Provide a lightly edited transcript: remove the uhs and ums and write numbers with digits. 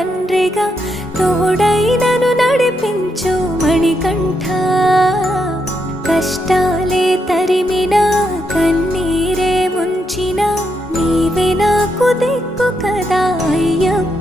తండ్రిగా తోడై నన్ను నడిపించు మణికంఠ. కష్టాలే తరిమినా కన్నీరే ముంచిన నీవే నాకు దిక్కు కదా అయ్యప్ప.